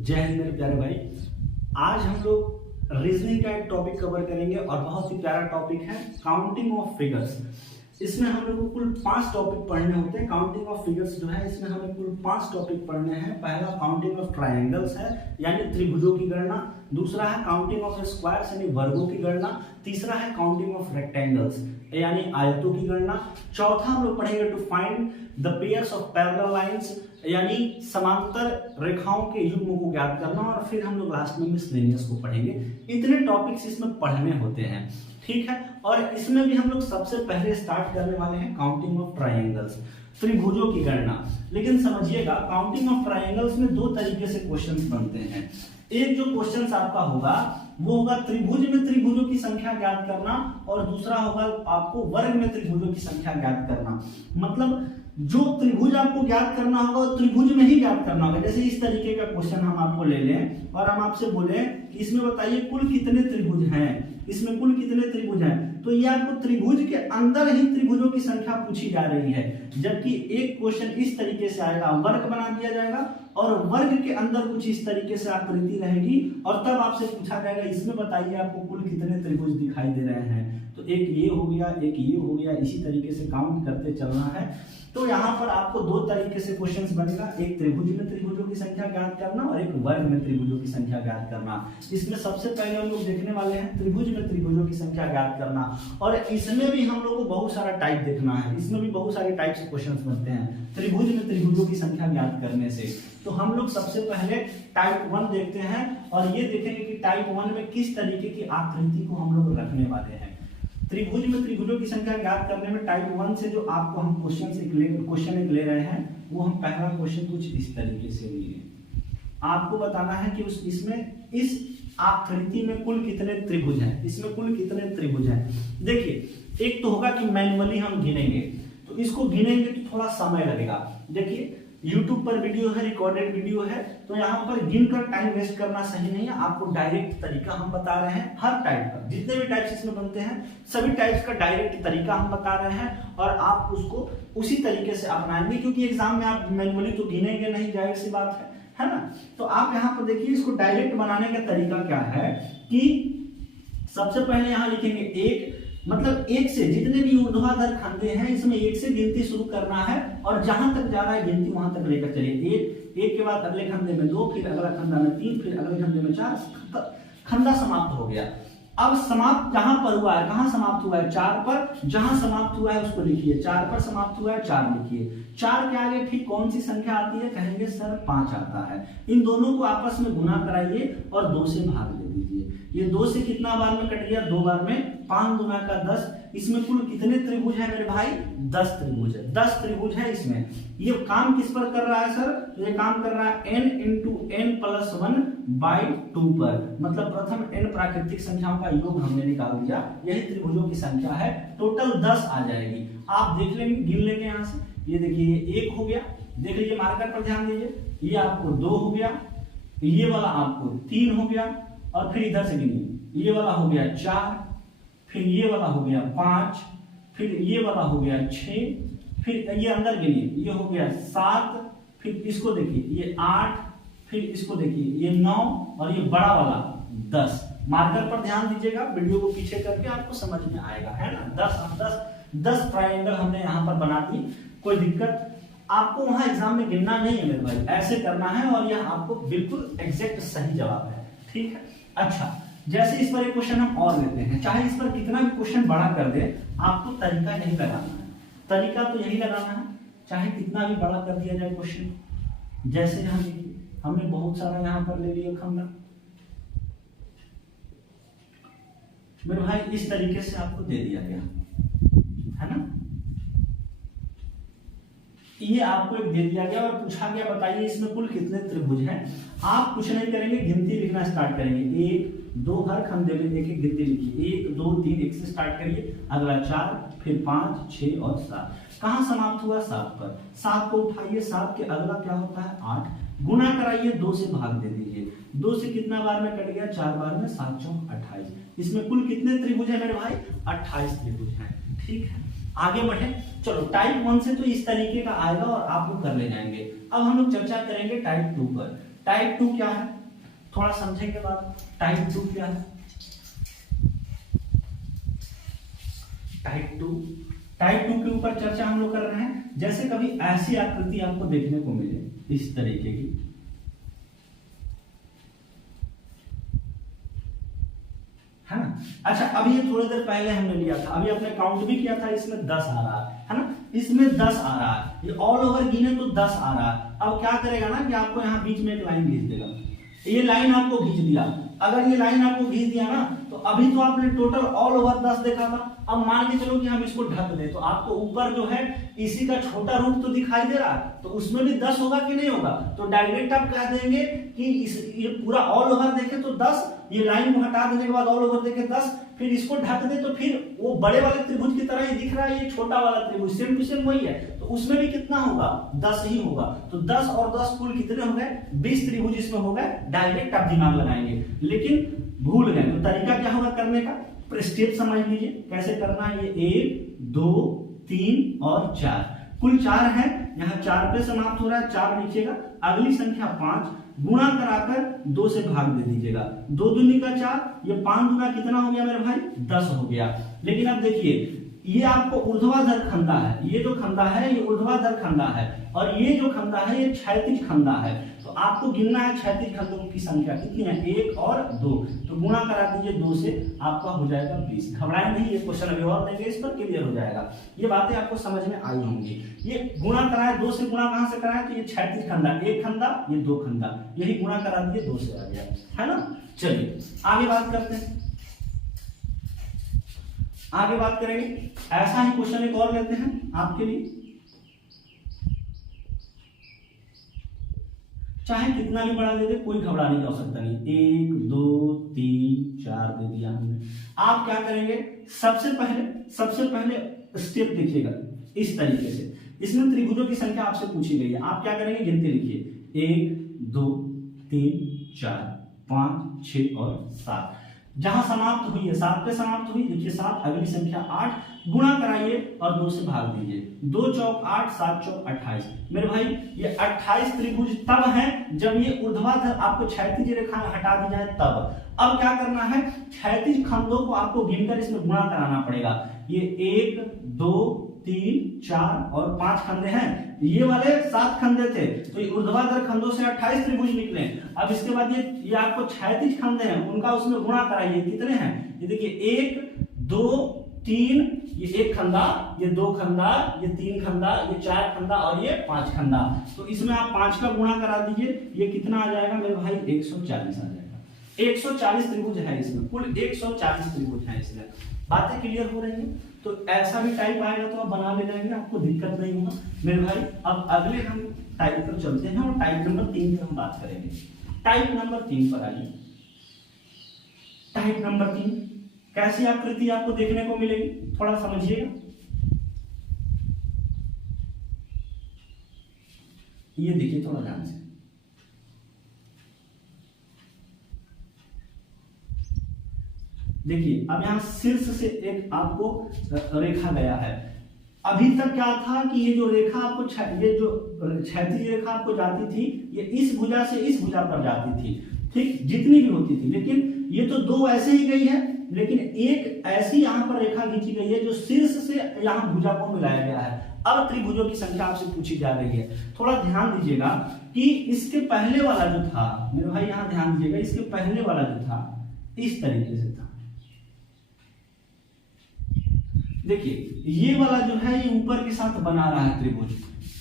जय हिंद मेरे प्यारे भाई। आज हम लोग रीजनिंग का एक टॉपिक कवर करेंगे और बहुत ही प्यारा टॉपिक है काउंटिंग ऑफ फिगर्स। इसमें हम लोग को कुल 5 टॉपिक पढ़ने होते हैं। काउंटिंग ऑफ फिगर्स जो है इसमें हमें कुल 5 टॉपिक पढ़ने हैं। पहला काउंटिंग ऑफ ट्रायंगल्स है यानी त्रिभुजों की गणना। दूसरा है काउंटिंग ऑफ स्क्वायर्स यानी वर्गों की गणना। तीसरा है काउंटिंग ऑफ रेक्टेंगल्स यानी आयतों की गणना। चौथा हम लोग पढ़ेंगे to find the pairs of parallel lines यानी समांतर रेखाओं के युग्म को ज्ञात करना। और फिर हम लोग लास्ट में मिसलेनियस को पढ़ेंगे। इतने टॉपिक्स इसमें पढ़ने होते हैं, ठीक है। और इसमें भी हम लोग सबसे पहले स्टार्ट करने वाले हैं काउंटिंग ऑफ ट्रायंगल्स, त्रिभुजों की गणना। लेकिन समझिएगा काउंटिंग ऑफ ट्रायंगल्स में 2 तरीके से क्वेश्चंस बनते हैं। एक जो क्वेश्चंस आपका होगा वो होगा त्रिभुज में त्रिभुजों की संख्या ज्ञात करना, और दूसरा होगा आपको वर्ग में त्रिभुजों की संख्या ज्ञात करना। मतलब जो त्रिभुज आपको ज्ञात करना होगा वो त्रिभुज में ही ज्ञात करना होगा। जैसे इस तरीके का क्वेश्चन हम आपको ले लें और हम आपसे बोले कि इसमें बताइए कुल कितने त्रिभुज हैं, इसमें कुल कितने त्रिभुज हैं, तो ये आपको त्रिभुज के अंदर ही त्रिभुजों की संख्या पूछी जा रही है। जबकि एक क्वेश्चन इस तरीके से आएगा, वर्ग बना दिया जाएगा और वर्ग के अंदर कुछ इस तरीके से आकृति रहेगी और तब आपसे पूछा जाएगा इसमें बताइए आपको कुल कितने त्रिभुज दिखाई दे रहे हैं। तो एक ये हो गया, एक ये हो गया, इसी तरीके से काउंट करते चलना है। तो यहाँ पर आपको 2 तरीके से क्वेश्चंस बनेगा, एक त्रिभुज में त्रिभुजों की संख्या ज्ञात करना और एक वर्ग में त्रिभुजों की संख्या ज्ञात करना। इसमें सबसे पहले हम लोग देखने वाले हैं त्रिभुज में त्रिभुजों की संख्या ज्ञात करना। और इसमें भी हम लोग को बहुत सारा टाइप देखना है। इसमें भी बहुत सारे टाइप से क्वेश्चंस बनते हैं त्रिभुज में त्रिभुजों की संख्या ज्ञात करने से। तो हम लोग सबसे पहले टाइप 1 देखते हैं और ये देखेंगे कि टाइप 1 में किस तरीके की आकृति को हम लोग रखने वाले हैं। त्रिभुज में त्रिभुजों की संख्या ज्ञात करने में टाइप 1 से जो आपको हम क्वेश्चन एक ले रहे हैं वो हम पहला क्वेश्चन कुछ इस तरीके से लिए। आपको बताना है कि इसमें इस आकृति में कुल कितने त्रिभुज हैं, इसमें कुल कितने त्रिभुज हैं। देखिए एक तो होगा कि मैन्युअली हम गिनेंगे, तो इसको गिनेंगे तो थोड़ा समय लगेगा। देखिए YouTube पर वीडियो है, रिकॉर्डेड वीडियो है, तो यहाँ पर गिनकर टाइम वेस्ट करना सही नहीं है। आपको डायरेक्ट तरीका हम बता रहे हैं। हर टाइप का जितने भी टाइप्स इसमें बनते हैं सभी टाइप्स का डायरेक्ट तरीका हम बता रहे हैं और आप उसको उसी तरीके से अपनाएंगे, क्योंकि एग्जाम में आप मैन्युअली तो गिनेंगे नहीं, जाहिर सी बात है ना। तो आप यहाँ पर देखिए इसको डायरेक्ट बनाने का तरीका क्या है कि सबसे पहले यहाँ लिखेंगे 1, मतलब 1 से जितने भी ऊर्ध्वाधर खंडे हैं इसमें 1 से गिनती शुरू करना है और जहां तक जा रहा है गिनती वहां तक लेकर चलिए। 1 के बाद अगले खंडे में 2, फिर अगला खंडा में 3, फिर अगले खंडे में 4, खंडा समाप्त हो गया। अब समाप्त जहां पर हुआ है, कहां समाप्त हुआ है, 4 पर। जहां समाप्त हुआ है उसको लिखिए, 4 पर समाप्त हुआ है 4 लिखिए। 4 के आगे ठीक कौन सी संख्या आती है, कहेंगे सर 5 आता है। इन दोनों को आपस में गुना कराइए और 2 से भाग दे दीजिए। ये 2 से कितना बार में कट गया, 2 बार में। 5 दूना का 10। इसमें कुल कितने त्रिभुज है मेरे भाई, 10 त्रिभुज है। 10 त्रिभुज है इसमें। ये काम किस पर कर रहा है सर, तो ये काम कर रहा है n × n+1/2 पर। मतलब प्रथम n प्राकृतिक संख्याओं का योग हमने निकाल दिया, यही त्रिभुजों की संख्या है। टोटल 10 आ जाएगी। आप देख लेंगे, गिन लेंगे यहाँ से। ये देखिए ये 1 हो गया, देख लीजिए मार्कर पर ध्यान दीजिए। ये आपको 2 हो गया, ये वाला आपको 3 हो गया, और फिर इधर से गिनिए, ये वाला हो गया 4, फिर ये वाला हो गया 5, फिर ये वाला हो गया 6, फिर ये अंदर गिनिए, ये हो गया 7, फिर इसको देखिए ये 8, फिर इसको देखिए ये 9, और ये बड़ा वाला 10। मार्कर पर ध्यान दीजिएगा, वीडियो को पीछे करके आपको समझ में आएगा, है ना। 10 ट्रायंगल हमने यहाँ पर बना दी। कोई दिक्कत आपको वहां एग्जाम में गिनना नहीं है मेरे भाई, ऐसे करना है और यह आपको बिल्कुल एग्जैक्ट सही जवाब है, ठीक है। अच्छा, जैसे इस पर एक क्वेश्चन हम और लेते हैं, चाहे इस पर कितना भी क्वेश्चन बड़ा कर दे, आपको तरीका यही लगाना है। तरीका तो यही लगाना है, चाहे कितना भी बड़ा कर दिया जाए क्वेश्चन। जैसे यहाँ देखिए हमने बहुत सारा यहाँ पर ले लिया खंडा मेरे भाई, इस तरीके से आपको दे दिया गया है ना। ये आपको एक दे दिया गया और पूछा गया बताइए इसमें कुल कितने त्रिभुज हैं। आप कुछ नहीं करेंगे, गिनती लिखना स्टार्ट करेंगे। 1, 2, हर खंडे में एक एक गिनती लिखिए। 1, 2, 3, 1 से स्टार्ट करिए, अगला 4, फिर 5, 6 और 7। कहां समाप्त हुआ, 7 पर। 7 को उठाइए, 7 के अगला क्या होता है 8, गुना कराइए, 2 से भाग दे दीजिए। 2 से कितना बार में कट गया, 4 बार में, 7 चौक 28। इसमें कुल कितने त्रिभुज है मेरे भाई, 28 त्रिभुज है, ठीक है। आगे बढ़े, चलो टाइप 1 से तो इस तरीके का आएगा और आप लोग कर ले जाएंगे। अब हम लोग चर्चा करेंगे टाइप 2 पर। टाइप 2 क्या है, थोड़ा समझेंगे बात। टाइप 2 क्या है? टाइप 2 के ऊपर चर्चा हम लोग कर रहे हैं। जैसे कभी ऐसी आकृति आपको देखने को मिले इस तरीके की, है ना। अच्छा, अभी ये थोड़ी देर पहले हमने लिया था, अभी आपने काउंट भी किया था, इसमें 10 आ रहा है ना, इसमें 10 आ रहा है, ये ऑल ओवर गिने तो 10 आ रहा है। अब क्या करेगा ना कि आपको यहाँ बीच में एक लाइन खींच देगा, ये लाइन आपको खींच दिया। अगर ये लाइन आपको खींच दिया ना, तो अभी तो आपने टोटल ऑल ओवर 10 देखा था। अब मान के चलो कि हम इसको ढक दें, तो आपको ऊपर जो है इसी का छोटा रूप तो दिखाई दे रहा है, तो उसमें भी 10 होगा कि नहीं होगा? तो डायरेक्ट आप कह देंगे कि ये पूरा ऑल ओवर देखे तो 10, ये लाइन को हटा देने के बाद ऑल ओवर देखे 10, फिर इसको ढक दे तो फिर वो बड़े वाले त्रिभुज की तरह ही दिख रहा है, ये छोटा वाला त्रिभुज सेम टू सेम वही है, तो उसमें भी कितना होगा? 10 ही होगा। तो 10 और 10 कुल कितने हो गए? 20 त्रिभुज इसमें हो गए। डायरेक्ट आप दिमाग लगाएंगे, लेकिन भूल गए तो तरीका क्या होगा करने का? स्टेप समझ लीजिए कैसे करना है। ये 1 2 3 और 4, कुल 4 है। यहाँ 4 पे समाप्त हो रहा है, 4 लिखिएगा। अगली संख्या 5 गुणा कराकर 2 से भाग दे दीजिएगा। 2 दूनी का 4, ये 5 गुना कितना हो गया मेरे भाई? 10 हो गया। लेकिन अब देखिए, ये आपको ऊर्ध्वाधर खंदा है, ये जो खंदा है ये ऊर्ध्वाधर खंदा है, और ये जो खंदा है ये क्षैतिज खंदा है। तो आपको गिनना है क्षैतिज खंडों की संख्या कितनी है, 1 और 2। तो गुणा करा दीजिए 2 से, आपका हो जाएगा 20। घबराएं नहीं, ये क्वेश्चन अभी और देंगे, इस पर क्लियर हो जाएगा। ये बातें आपको समझ में आई होंगी। ये गुणा कराए 2 से, गुणा कहां से कराए? तो ये क्षैतिज खंडा, 1 खंदा, ये 2 खंदा, यही गुणा करा दिए 2 से आ गया, है ना। चलिए आगे बात करते हैं, आगे बात करेंगे। ऐसा ही क्वेश्चन एक और लेते हैं आपके लिए, चाहे कितना भी बड़ा दे दे, कोई घबराने की आवश्यकता नहीं। 1 2 3 4 दे दिया हमने। आप क्या करेंगे? सबसे पहले स्टेप देखिएगा इस तरीके से। इसमें त्रिभुजों की संख्या आपसे पूछी गई है, आप क्या करेंगे? गिनते लिखिए, 1 2 3 4 5 6 और 7। जहां समाप्त हुई है 7 पे समाप्त हुई, देखिए 7, अगली संख्या 8, गुणा कराइए और 2 से भाग दीजिए। 2 चौक 8, 7 चौक 28। मेरे भाई ये 28 त्रिभुज तब हैं जब ये ऊर्ध्वाधर, आपको क्षैतिज रेखा हटा दी जाए तब। अब क्या करना है? क्षैतिज खंडों को आपको गिनकर इसमें गुणा कराना पड़ेगा। ये 1 2 3 4 और 5 खंडे हैं, ये वाले 7 खंडे थे, तो ये ऊर्ध्वाधर खंडों से 28 त्रिभुज निकले। अब इसके बाद ये आपको क्षैतिज खंडे हैं, उनका उसमें गुणा कराइए। कितने हैं? ये देखिए 1 2 3, ये 1 खंडा, ये 2 खंडा, ये 3 खंडा, ये 4 खंडा और ये 5 खंडा। तो इसमें आप 5 का गुणा करा दीजिए, ये कितना आ जाएगा मेरे भाई? 140 आ जाएगा। 140 त्रिभुज है इसमें, कुल 140 त्रिभुज है इसमें। बातें क्लियर हो रही है? तो ऐसा भी टाइप आएगा तो आप बना ले जाएंगे, आपको दिक्कत नहीं होगा मेरे भाई। अब अगले हम टाइप पर चलते हैं और टाइप नंबर 3 पे हम बात करेंगे। टाइप नंबर 3 पर आइए। टाइप नंबर 3 कैसी आकृति आपको देखने को मिलेगी, थोड़ा समझिएगा। ये देखिए थोड़ा ध्यान से, देखिए अब यहां शीर्ष से एक आपको रेखा गया है। अभी तक क्या था कि ये जो रेखा आपको ये जो क्षैतिज रेखा आपको जाती थी, ये इस भुजा से इस भुजा पर जाती थी, ठीक, जितनी भी होती थी। लेकिन ये तो 2 ऐसे ही गई है, लेकिन एक ऐसी यहां पर रेखा खींची गई है जो शीर्ष से यहां भुजा को मिलाया गया है। अब त्रिभुजों की संख्या आपसे पूछी जा रही है, थोड़ा ध्यान दीजिएगा कि इसके पहले वाला जो था मेरे भाई, यहां ध्यान दीजिएगा, इसके पहले वाला जो था इस तरीके से था। देखिए ये वाला जो है ये ऊपर के साथ बना रहा है त्रिभुज,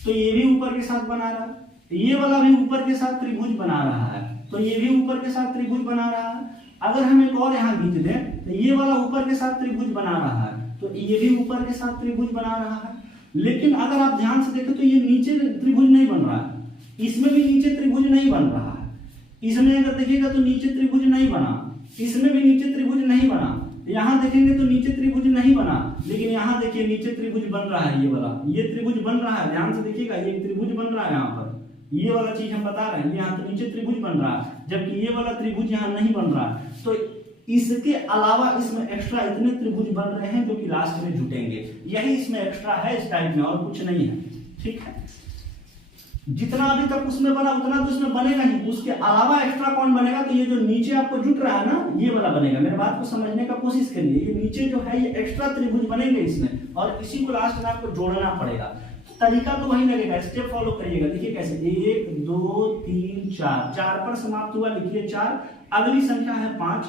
तो ये भी ऊपर के साथ बना रहा है। ये वाला भी ऊपर के साथ त्रिभुज बना रहा है, तो ये भी ऊपर के साथ त्रिभुज बना रहा है। अगर हम एक और यहाँ खींच दें तो ये वाला ऊपर के साथ त्रिभुज बना रहा है, तो ये भी ऊपर के साथ त्रिभुज बना रहा है। लेकिन अगर आप ध्यान से देखें तो ये नीचे त्रिभुज नहीं बन रहा है, इसमें भी नीचे त्रिभुज नहीं बन रहा है। इसमें अगर देखिएगा तो नीचे त्रिभुज नहीं बना, इसमें भी नीचे त्रिभुज नहीं बना। यहाँ देखेंगे तो नीचे त्रिभुज नहीं बना, लेकिन यहाँ देखिए नीचे त्रिभुज बन रहा है। ये वाला ये त्रिभुज बन रहा है, ध्यान से देखिएगा, ये त्रिभुज बन रहा है यहाँ पर। ये वाला चीज हम बता रहे हैं, यहाँ तो नीचे त्रिभुज बन रहा है, जबकि ये वाला त्रिभुज यहाँ नहीं बन रहा है। तो इसके अलावा इसमें एक्स्ट्रा इतने त्रिभुज बन रहे हैं जो कि लास्ट में जुटेंगे, यही इसमें एक्स्ट्रा है इस टाइप में, और कुछ नहीं है, ठीक है। जितना अभी तक उसमें बना उतना तो उसमें बनेगा ही, उसके अलावा एक्स्ट्रा कौन बनेगा? तो ये जो नीचे आपको जुट रहा है ना, ये वाला बनेगा। मेरे बात को समझने का कोशिश करिए, ये नीचे जो है ये एक्स्ट्रा त्रिभुज बनेंगे इसमें, और इसी को लास्ट में आपको जोड़ना पड़ेगा। तरीका तो वही लगेगा, स्टेप फॉलो करिएगा। देखिए कैसे, 1 2 3 4, 4 पर समाप्त हुआ, लिखिए 4। अगली संख्या है 5,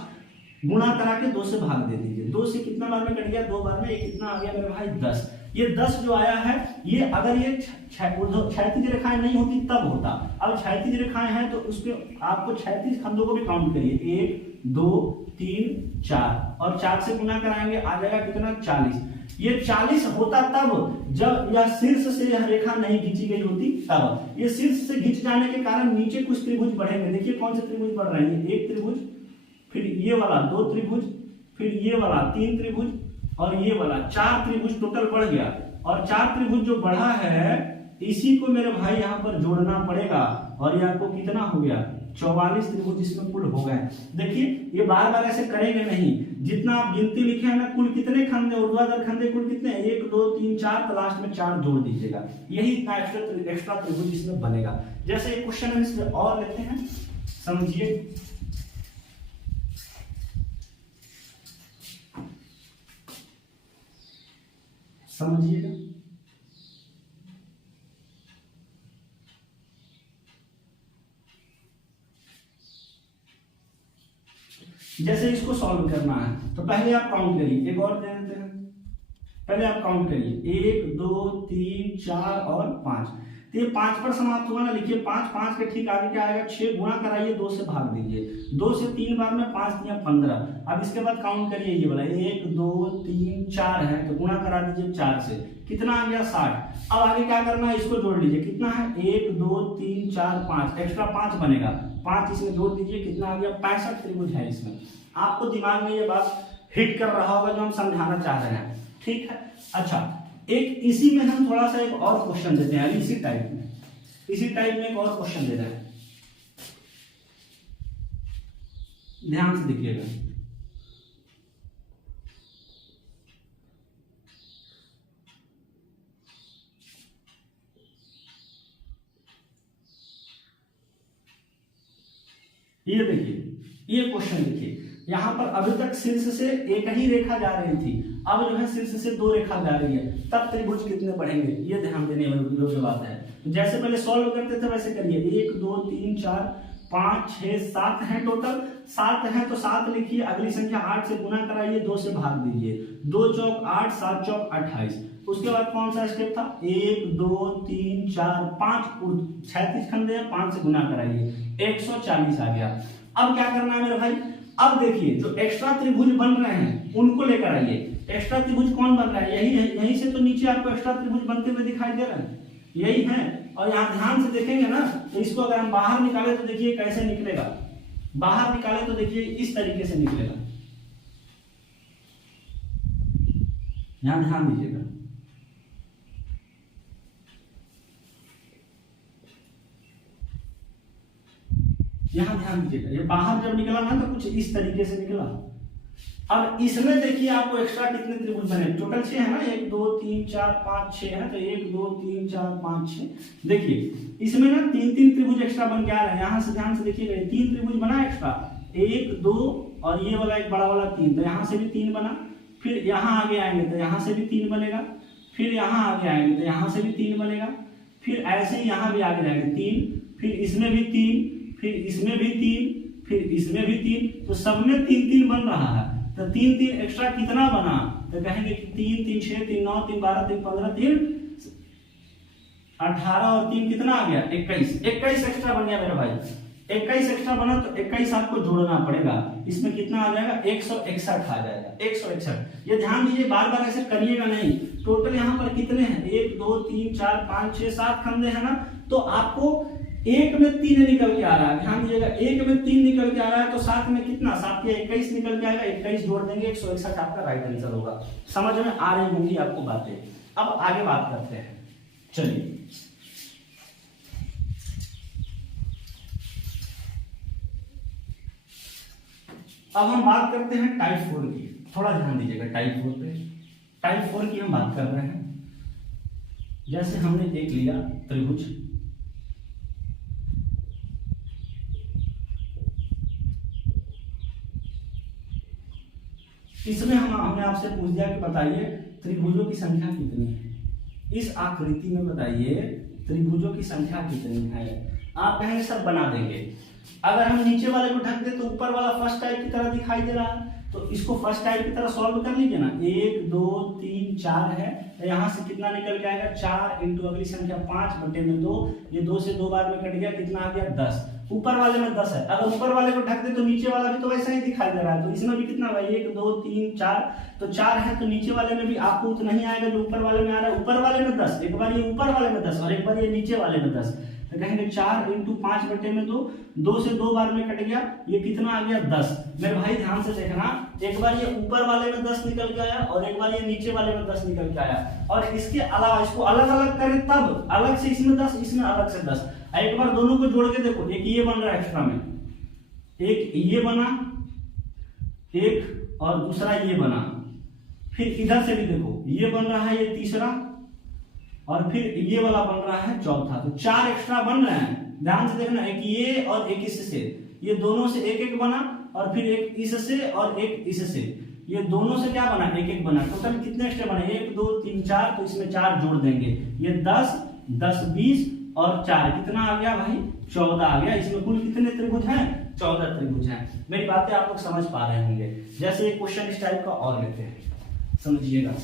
गुणा करा के 2 से भाग दे दीजिए। 2 से कितना बार में कट गया? 2 बार में। ये कितना आ गया मेरे भाई? 10। ये 10 जो आया है, ये अगर ये क्षैतिज रेखाएं नहीं होती तब होता। अब क्षैतिज रेखाएं हैं तो उसके आपको क्षैतिज खंडों को भी काउंट करिए। 1 2 3 4, और 4 से गुणा कराएंगे, आ जाएगा कितना? 40। ये 40 होता तब जब यह शीर्ष से यह रेखा नहीं खींची गई होती तब। ये शीर्ष से खींच जाने के कारण नीचे कुछ त्रिभुज बढ़ेंगे। देखिए कौन से त्रिभुज बढ़ रहे हैं? एक त्रिभुज, फिर ये वाला 2 त्रिभुज, फिर ये वाला 3 त्रिभुज, और ये वाला 4 त्रिभुज टोटल बढ़ गया। और 4 त्रिभुज जो बढ़ा है इसी को मेरे भाई यहाँ पर जोड़ना पड़ेगा, और ये आपको कितना हो गया? 44 त्रिभुज इसमें कुल हो गए। देखिए ये बार बार ऐसे करेंगे नहीं, जितना आप गिनती लिखे हैं ना, कुल कितने खंडे, ऊर्ध्वाधर खंडे कुल कितने हैं? 1 2 3 4, तो लास्ट में 4 जोड़ दीजिएगा। यही इतना एक्स्ट्रा त्रिभुज इसमें बनेगा। जैसे एक क्वेश्चन हम इसमें और लेते हैं, समझिए। समझिएगा, जैसे इसको सॉल्व करना है तो पहले आप काउंट करिए। एक और दे देते हैं, पहले आप काउंट करिए। 1 2 3 4 और 5। तो ये 5 पर समाप्त हुआ ना, लिखिए 5। 5 के ठीक आगे क्या आएगा? 6। गुणा कराइए, 2 से भाग दीजिए। 2 से 3 बार में 5 दिया 15। अब इसके बाद काउंट करिए, ये वाला 1 2 3 4 है, तो गुणा करा दीजिए 4 से, कितना आ गया? 60। अब आगे क्या करना है? इसको जोड़ लीजिए। कितना है? 1 2 3 4 5, एक्स्ट्रा 5 बनेगा। 5 इसमें जोड़ दीजिए, कितना आ गया? 65 त्रिभुज है इसमें। आपको दिमाग में ये बात हिट कर रहा होगा जो हम समझाना चाह रहे हैं, ठीक है? अच्छा, एक इसी में हम थोड़ा सा एक और क्वेश्चन देते हैं, इसी टाइप में एक और क्वेश्चन दे रहे हैं, ध्यान से देखिएगा। ये देखिए, ये क्वेश्चन देखिए, यहाँ पर अभी तक शीर्ष से एक ही रेखा जा रही थी, अब जो है शीर्ष से 2 रेखा जा रही है, तब त्रिभुज कितने बढ़ेंगे? ये ध्यान देने वाली बात है। तो जैसे पहले सॉल्व करते थे वैसे करिए। 1 2 3 4 5 6 7 है टोटल। 7 है तो 7 लिखिए, अगली संख्या 8 से गुणा कराइए, 2 से भाग दीजिए। 2 चौक 8, 7 चौक 28। उसके बाद कौन सा स्टेप था? 1 2 3 4 5, 36 खंडे हैं, 5 से गुणा कराइए, 140 आ गया। अब क्या करना है मेरे भाई? अब देखिए जो एक्स्ट्रा त्रिभुज बन रहे हैं उनको लेकर आइए। एक्स्ट्रा त्रिभुज कौन बन रहा है? यही से तो नीचे आपको एक्स्ट्रा त्रिभुज बनते हुए दिखाई दे रहे हैं, यही है। और यहाँ ध्यान से देखेंगे ना, तो इसको अगर हम बाहर निकाले तो देखिए कैसे निकलेगा। बाहर निकाले तो देखिए इस तरीके से निकलेगा। यहां ध्यान दीजिएगा, यहां ध्यान दीजिएगा। ये बाहर जब निकला ना तो कुछ इस तरीके से निकला। अब इसमें देखिए आपको एक्स्ट्रा कितने त्रिभुज बने? टोटल 6 है ना, 1 2 3 4 5 6 है, तो 1 2 3 4 5 6। देखिए इसमें ना 3 त्रिभुज एक्स्ट्रा बन के आ रहे हैं। यहां से ध्यान से देखिएगा, 3 त्रिभुज बना एक्स्ट्रा, 1 2 और ये वाला एक बड़ा वाला 3, तो यहां से भी 3 बना। फिर यहां आगे आएंगे तो यहां से भी 3 बनेगा। फिर यहां आगे आएंगे तो यहां से भी 3 बनेगा। फिर ऐसे ही यहां भी आगे जाएंगे 3, फिर इसमें भी 3, फिर इसमें भी 3, फिर इसमें भी 3, तो सब में 3 बन रहा है। तो 3 एक्स्ट्रा कितना बना? तो कहेंगे कि 3 6 3 9 3 12 3 15 3 18 और 3 कितना आ गया? 21 एक्स्ट्रा बन गया मेरे भाई। 21 एक्स्ट्रा बना तो 21 आपको जोड़ना पड़ेगा। इसमें कितना आ जाएगा? 161 आ जाएगा, 161। ये ध्यान दीजिए, बार बार ऐसे करिएगा नहीं। टोटल यहाँ पर कितने हैं? 1 2 3 4 5 6 7 खंडे है ना, तो आपको एक में 3 निकल के आ रहा है। ध्यान दीजिएगा, एक में 3 निकल के आ रहा है तो 7 में कितना? 7 के 21 निकल के आएगा, 21 जोड़ देंगे, 161 आपका राइट आंसर होगा। समझ में आ रही होंगी आपको बातें। अब आगे बात करते हैं, चलिए। अब हम बात करते हैं टाइप 4 की। थोड़ा ध्यान दीजिएगा टाइप 4 पे। टाइप 4 की हम बात कर रहे हैं। जैसे हमने एक लिया त्रिभुज इसमें हमने आपसे पूछ दिया कि बताइए त्रिभुजों की संख्या कितनी है। इस आकृति में बताइए त्रिभुजों की संख्या कितनी है। आप कहेंगे सर बना देंगे। अगर हम नीचे वाले को ढक दे तो ऊपर वाला फर्स्ट टाइप की तरह दिखाई दे रहा है, तो इसको फर्स्ट टाइप की तरह सॉल्व कर लीजिए ना। 1 2 3 4 है, तो यहाँ से कितना निकल के आएगा 4 इंटू अगली संख्या 5/2, ये 2 से 2 बार में कट गया, कितना आ गया 10। ऊपर वाले में 10 है, अगर ऊपर वाले को ढक दे तो नीचे वाला भी तो वैसा ही दिखाई दे रहा है, तो इसमें भी कितना भाई 1 2 3 4, तो 4 है, तो नीचे वाले में भी आपको उतना ही आएगा जो ऊपर वाले में आ रहा है। ऊपर वाले में 10, एक बार ये ऊपर वाले में 10 और एक बार ये नीचे वाले में 10, तो कहेंगे 4 इंटू 5/2, 2 से 2 बार में कट गया, ये कितना आ गया 10। मेरे भाई ध्यान से देखना, एक बार ये ऊपर वाले में 10 निकल के आया और एक बार ये नीचे वाले में 10 निकल के आया, और इसके अलावा इसको अलग अलग करें तब अलग से इसमें 10 इसमें अलग से 10। एक बार दोनों को जोड़ के देखो, एक ये बन रहा है एक्स्ट्रा में, एक ये बना, एक और दूसरा ये बना, फिर इधर से भी देखो ये बन रहा है ये तीसरा, और फिर ये वाला बन रहा है चौथा, तो 4 एक्स्ट्रा बन रहे हैं। ध्यान से देखना, एक ये और एक इससे, ये दोनों से एक एक बना, और फिर एक इससे और एक इससे, ये दोनों से क्या बना एक एक बना। टोटल कितने एक्स्ट्रा बने 1 2 3 4, तो इसमें 4 जोड़ देंगे, ये 10 10 20 और 4 कितना आ गया भाई 14 आ गया। इसमें कुल कितने त्रिभुज हैं 14 त्रिभुज हैं। मेरी बातें आप लोग समझ पा रहे होंगे। जैसे एक क्वेश्चन इस टाइप का और लेते हैं, समझिएगा।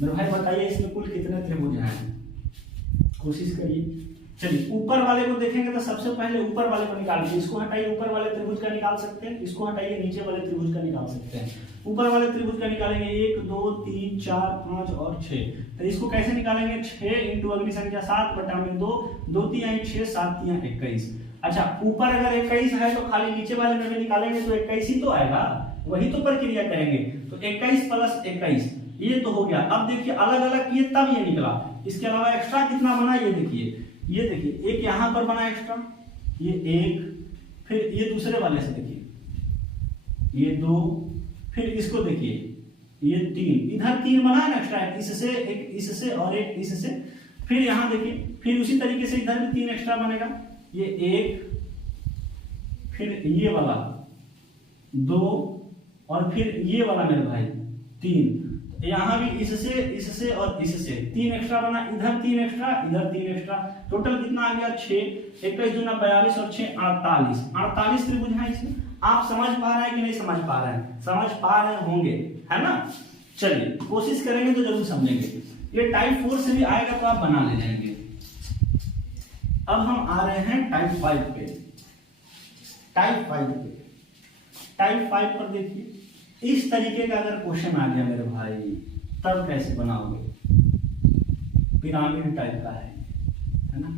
मेरे भाई बताइए इसमें कुल कितने त्रिभुज हैं, कोशिश करिए। चलिए ऊपर वाले को देखेंगे तो सबसे पहले ऊपर वाले को निकालिए, इसको हटाइए, ऊपर वाले त्रिभुज का निकाल सकते हैं, इसको हटाइए, नीचे वाले त्रिभुज का निकाल सकते हैं। ऊपर वाले त्रिभुज का निकालेंगे 1 2 3 4 5 और 6, तो इसको कैसे निकालेंगे 6 इंटू अगली संख्या 7/2, 2 3 6 7 3 21। अच्छा ऊपर अगर 21 है तो खाली नीचे वाले में भी निकालेंगे तो 21 ही तो आएगा, वही तो प्रक्रिया करेंगे। तो 21 + 21 ये तो हो गया। अब देखिए अलग अलग किए तब ये निकला, इसके अलावा एक्स्ट्रा कितना बना ये देखिए, ये देखिए एक यहाँ पर बना एक्स्ट्रा, ये 1, फिर ये दूसरे वाले से देखिए ये 2, फिर इसको देखिए ये 3, इधर 3 बना है ना एक्स्ट्रा, इससे एक इससे और एक इससे, फिर यहाँ देखिए फिर उसी तरीके से इधर भी 3 एक्स्ट्रा बनेगा, ये 1, फिर ये वाला 2 और फिर ये वाला मेरे भाई 3, यहाँ भी इससे और इससे 3 एक्स्ट्रा बना, इधर 3 एक्स्ट्रा इधर 3 एक्स्ट्रा, टोटल कितना आ गया 6, 21 दूना 42 और 6 48 त्रिभुज है इसमें। आप समझ पा रहे हैं कि नहीं समझ पा रहे हैं, समझ पा रहे होंगे है ना। चलिए कोशिश करेंगे तो जरूर समझेंगे। ये टाइप 4 से भी आएगा तो आप बना ले जाएंगे। अब हम आ रहे हैं टाइप 5 पे। टाइप 5 पर देखिए इस तरीके का अगर क्वेश्चन आ गया मेरे भाई तब कैसे बनाओगे, पिरामिड टाइप का है ना।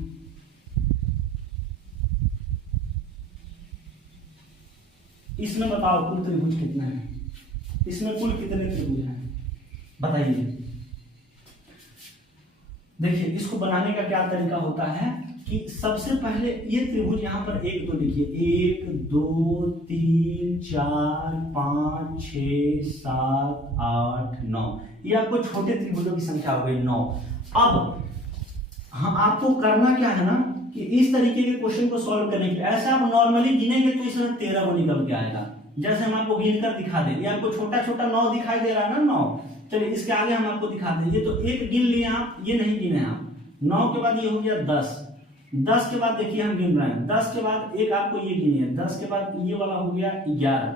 इसमें बताओ कुल त्रिभुज कितने हैं, इसमें कुल कितने त्रिभुज हैं बताइए। देखिए इसको बनाने का क्या तरीका होता है कि सबसे पहले ये त्रिभुज यहाँ पर 1 2 लिखिए, 1 2 3 4 5 6 7 8 9, ये आपको छोटे त्रिभुजों की संख्या हो गई 9। अब हाँ आपको करना क्या है ना कि इस तरीके के क्वेश्चन को सॉल्व करने के ऐसे आप नॉर्मली गिनेंगे तो इसमें 13 को निकल के आएगा। जैसे हम आपको गिन कर दिखा दें, ये आपको छोटा छोटा 9 दिखाई दे रहा है ना 9, चलिए इसके आगे हम आपको दिखा दें। ये तो एक गिन लिए आप, ये नहीं गिने आप। 9 के बाद ये हो गया 10, 10 के बाद देखिए हम गिन रहे हैं, 10 के बाद एक आपको ये गिनिए, 10 के बाद ये वाला हो गया 11,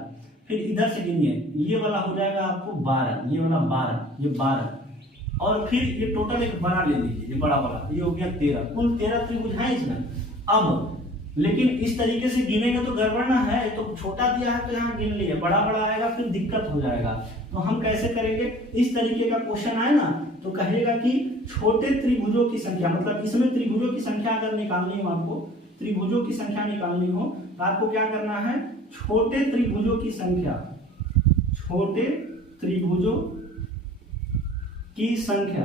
फिर इधर से गिनिए, ये वाला हो जाएगा आपको 12, ये वाला 12, ये 12, और फिर ये टोटल एक बड़ा ले लीजिए, ये बड़ा वाला, ये हो गया 13। कुल 13 त्रिभुज है इसमें। अब लेकिन इस तरीके से गिनेंगे तो गड़बड़ ना है, तो छोटा दिया है तो यहाँ गिन लिए, बड़ा बड़ा आएगा फिर दिक्कत हो जाएगा। तो हम कैसे करेंगे, इस तरीके का क्वेश्चन आए ना तो कहेगा कि छोटे त्रिभुजों की संख्या, मतलब इसमें त्रिभुजों की संख्या अगर निकालनी हो आपको, त्रिभुजों की संख्या निकालनी हो तो आपको क्या करना है, छोटे त्रिभुजों की संख्या, छोटे त्रिभुजों की संख्या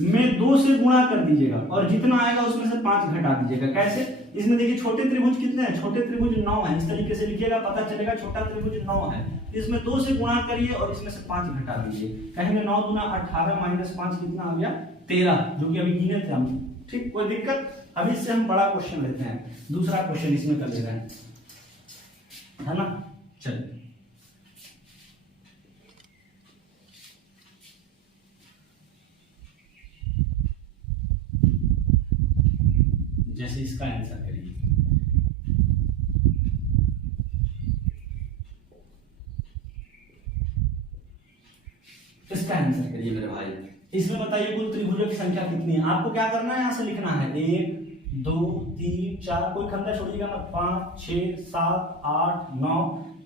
में 2 से गुणा कर दीजिएगा और जितना आएगा उसमें से 5 घटा दीजिएगा। कैसे? इसमें देखिए छोटे त्रिभुज कितने हैं, छोटे त्रिभुज 9 है, इस तरीके से लिखिएगा, पता चलेगा छोटा त्रिभुज 9 है। इसमें 2 से गुणा करिए और इसमें से 5 घटा दीजिए, कहेंगे 9 गुना 18 माइनस 5 कितना आ गया 13, जो कि अभी गिने थे हम। ठीक, कोई दिक्कत? अभी इससे हम बड़ा क्वेश्चन लेते हैं, दूसरा क्वेश्चन इसमें कर ले रहे हैं, है ना। चलिए जैसे इसका आंसर करिए, इसका आंसर करिए मेरे भाई। इसमें बताइए कुल त्रिभुजों की संख्या कितनी है। आपको क्या करना है, यहां से लिखना है 1 2 3 4, कोई खंडा छोड़िएगा मत, 5 6 7 8 9,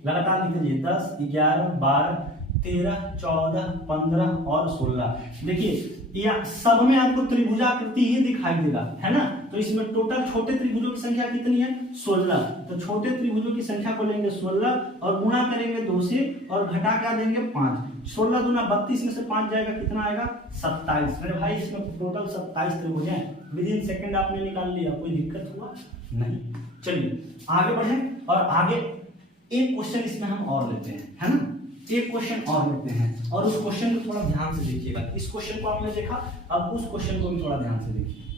लगातार लिख लीजिए 10 11 12 13 14 15 और 16। देखिए या सब में आपको त्रिभुजाकृति ही दिखाई देगा, है ना। तो इसमें टोटल छोटे त्रिभुजों की संख्या कितनी है 16। तो छोटे त्रिभुजों की संख्या को लेंगे 16 और गुणा करेंगे 2 से और घटा क्या देंगे 5। 16 दूना 32 में से 5 जाएगा, कितना आएगा 27। मेरे भाई इसमें टोटल 27 त्रिभुज हैं, विद इन सेकंड आपने निकाल लिया, कोई दिक्कत हुआ नहीं। चलिए आगे बढ़े और आगे एक क्वेश्चन इसमें हम और लेते हैं, है ना। एक क्वेश्चन और लेते हैं और उस क्वेश्चन को थोड़ा ध्यान से देखिएगा। इस क्वेश्चन को आपने देखा, अब उस क्वेश्चन को भी थोड़ा ध्यान से देखिए।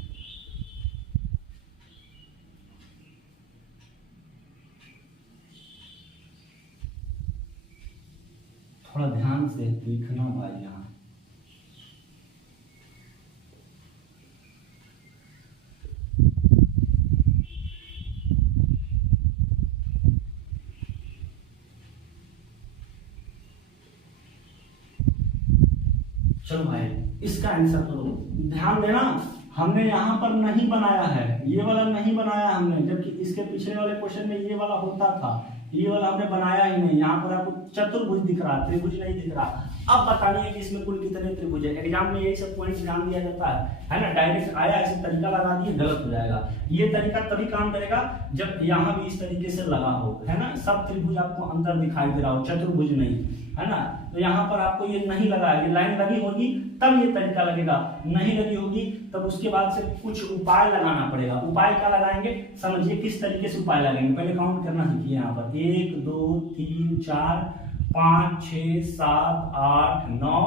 थोड़ा ध्यान से लिखना भाई यहाँ। चलो भाई इसका आंसर करो, ध्यान देना। हमने यहाँ पर नहीं बनाया है, ये वाला नहीं बनाया हमने, जबकि इसके पिछले वाले क्वेश्चन में ये वाला होता था, ये वाला हमने बनाया ही नहीं। यहाँ पर आपको चतुर्भुज दिख रहा, त्रिभुज नहीं दिख रहा। अब बताइए कि इसमें कुल कितने त्रिभुज है। एग्जाम में यही सब पॉइंट ध्यान दिया जाता है ना। डायरेक्ट आया ऐसे तरीका लगा दिए, गलत हो जाएगा। ये तरीका तभी काम करेगा जब यहाँ भी इस तरीके से लगा हो, है ना। सब त्रिभुज आपको अंदर दिखाई दे रहा हो, चतुर्भुज नहीं, है ना। तो यहाँ पर आपको ये नहीं लगा, ये लाइन लगी होगी तब ये तरीका लगेगा, नहीं लगी होगी तब उसके बाद से कुछ उपाय लगाना पड़ेगा। उपाय क्या लगाएंगे समझिए, किस तरीके से उपाय लगाएंगे। पहले काउंट करना सीखिए। यहाँ पर 1 2 3 4 5 6 7 8 9,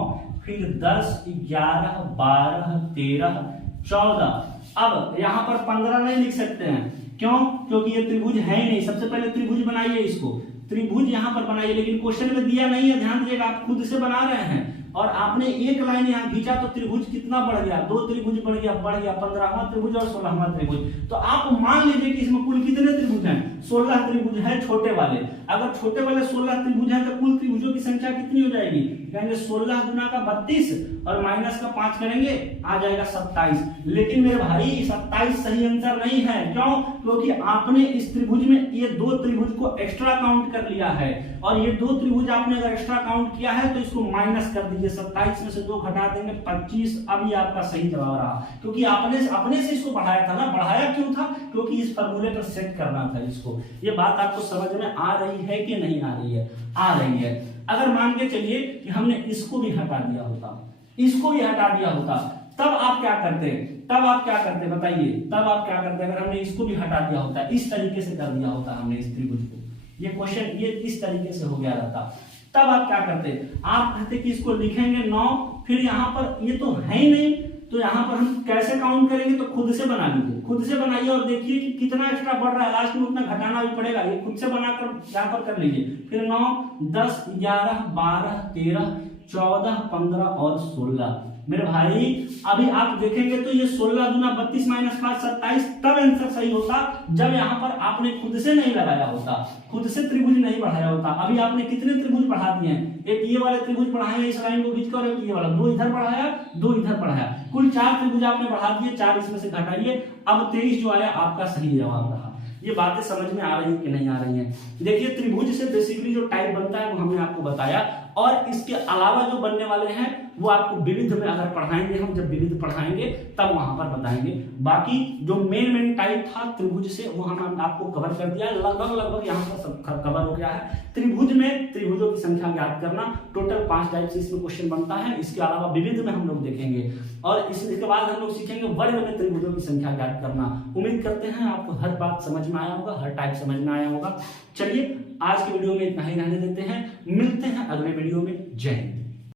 फिर 10 11 12 13 14। अब यहाँ पर 15 नहीं लिख सकते हैं, क्यों? क्योंकि ये त्रिभुज है ही नहीं। सबसे पहले त्रिभुज बनाइए, इसको त्रिभुज यहाँ पर बनाइए, लेकिन क्वेश्चन में दिया नहीं है, ध्यान दीजिएगा। आप खुद से बना रहे हैं और आपने एक लाइन यहाँ खींचा तो त्रिभुज कितना बढ़ गया, 2 त्रिभुज बढ़ गया 15वां त्रिभुज और 16वां त्रिभुज। तो आप मान लीजिए कि इसमें कुल कितने त्रिभुज हैं, 16 त्रिभुज है छोटे वाले। अगर छोटे वाले 16 त्रिभुज है तो कुल त्रिभुजों की संख्या कितनी हो जाएगी, कहेंगे 16 गुना का 32 और माइनस का 5 करेंगे, आ जाएगा 27। लेकिन मेरे भाई 27 सही आंसर नहीं है। क्यों? क्योंकि आपने इस त्रिभुज में ये 2 त्रिभुज को एक्स्ट्रा काउंट कर लिया है और ये 2 त्रिभुज आपने अगर एक्स्ट्रा काउंट किया है तो इसको माइनस कर दीजिए। 27 में से 2 घटा देंगे 25। अब ये आपका सही जवाब रहा, क्योंकि आपने अपने से इसको बढ़ाया था ना। बढ़ाया क्यों था? क्योंकि इस फॉर्मूले पर सेट करना था इसको। ये बात आपको समझ में आ रही है कि नहीं आ रही है? आ रही है। अगर मान के चलिए कि हमने इसको भी हटा दिया होता, इसको भी हटा दिया होता, तब आप क्या करते? तब आप क्या करते बताइए? तब आप क्या करते अगर हमने इसको भी हटा दिया होता, इस तरीके से कर दिया होता हमने इस त्रिभुज को, ये क्वेश्चन ये इस तरीके से हो गया रहता, तब आप क्या करते? आप कहते कि इसको लिखेंगे 9, फिर यहाँ पर ये तो है ही नहीं, तो यहाँ पर हम कैसे काउंट करेंगे? तो खुद से बना लीजिए, खुद से बनाइए और देखिए कि कितना एक्स्ट्रा बढ़ रहा है। लास्ट में उतना घटाना भी पड़ेगा, ये खुद से बनाकर यहाँ पर कर लीजिए। फिर 9 10 11 12 13 14 15 और 16। मेरे भाई अभी आप देखेंगे तो ये 16 दूना 32 माइनस 5 27, तब आंसर सही होता जब यहाँ पर आपने खुद से नहीं लगाया होता, खुद से त्रिभुज नहीं बढ़ाया होता। अभी आपने कितने त्रिभुज बढ़ा दिए हैं? एक ये वाले त्रिभुज बढ़ाए इस लाइन को खींचकर, एक ये वाला, 2 इधर बढ़ाया 2 इधर बढ़ाया, कुल 4 त्रिभुज आपने बढ़ा दिए। 4 इसमें से घटाइए, अब 23 जो आया आपका सही जवाब रहा। ये बातें समझ में आ रही है कि नहीं आ रही हैं? देखिए त्रिभुज से बेसिकली जो टाइप बनता है वो हमने आपको बताया, और इसके अलावा जो बनने वाले हैं वो आपको विविध में अगर पढ़ाएंगे, हम जब विविध पढ़ाएंगे तब वहां पर बताएंगे। बाकी जो मेन टाइप था त्रिभुज से वो हम आपको कवर कर दिया, लगभग यहाँ पर सब कवर हो गया है। त्रिभुज में त्रिभुजों की संख्या ज्ञात करना, टोटल 5 टाइप से इसमें क्वेश्चन बनता है। इसके अलावा विविध में हम लोग देखेंगे और इसके बाद हम लोग सीखेंगे वर्ग में त्रिभुजों की संख्या ज्ञात करना। उम्मीद करते हैं आपको हर बात समझ में आया होगा, हर टाइप समझ में आया होगा। चलिए आज के वीडियो में इतना ही रहने देते हैं, मिलते हैं अगले वीडियो में। जय हिंद।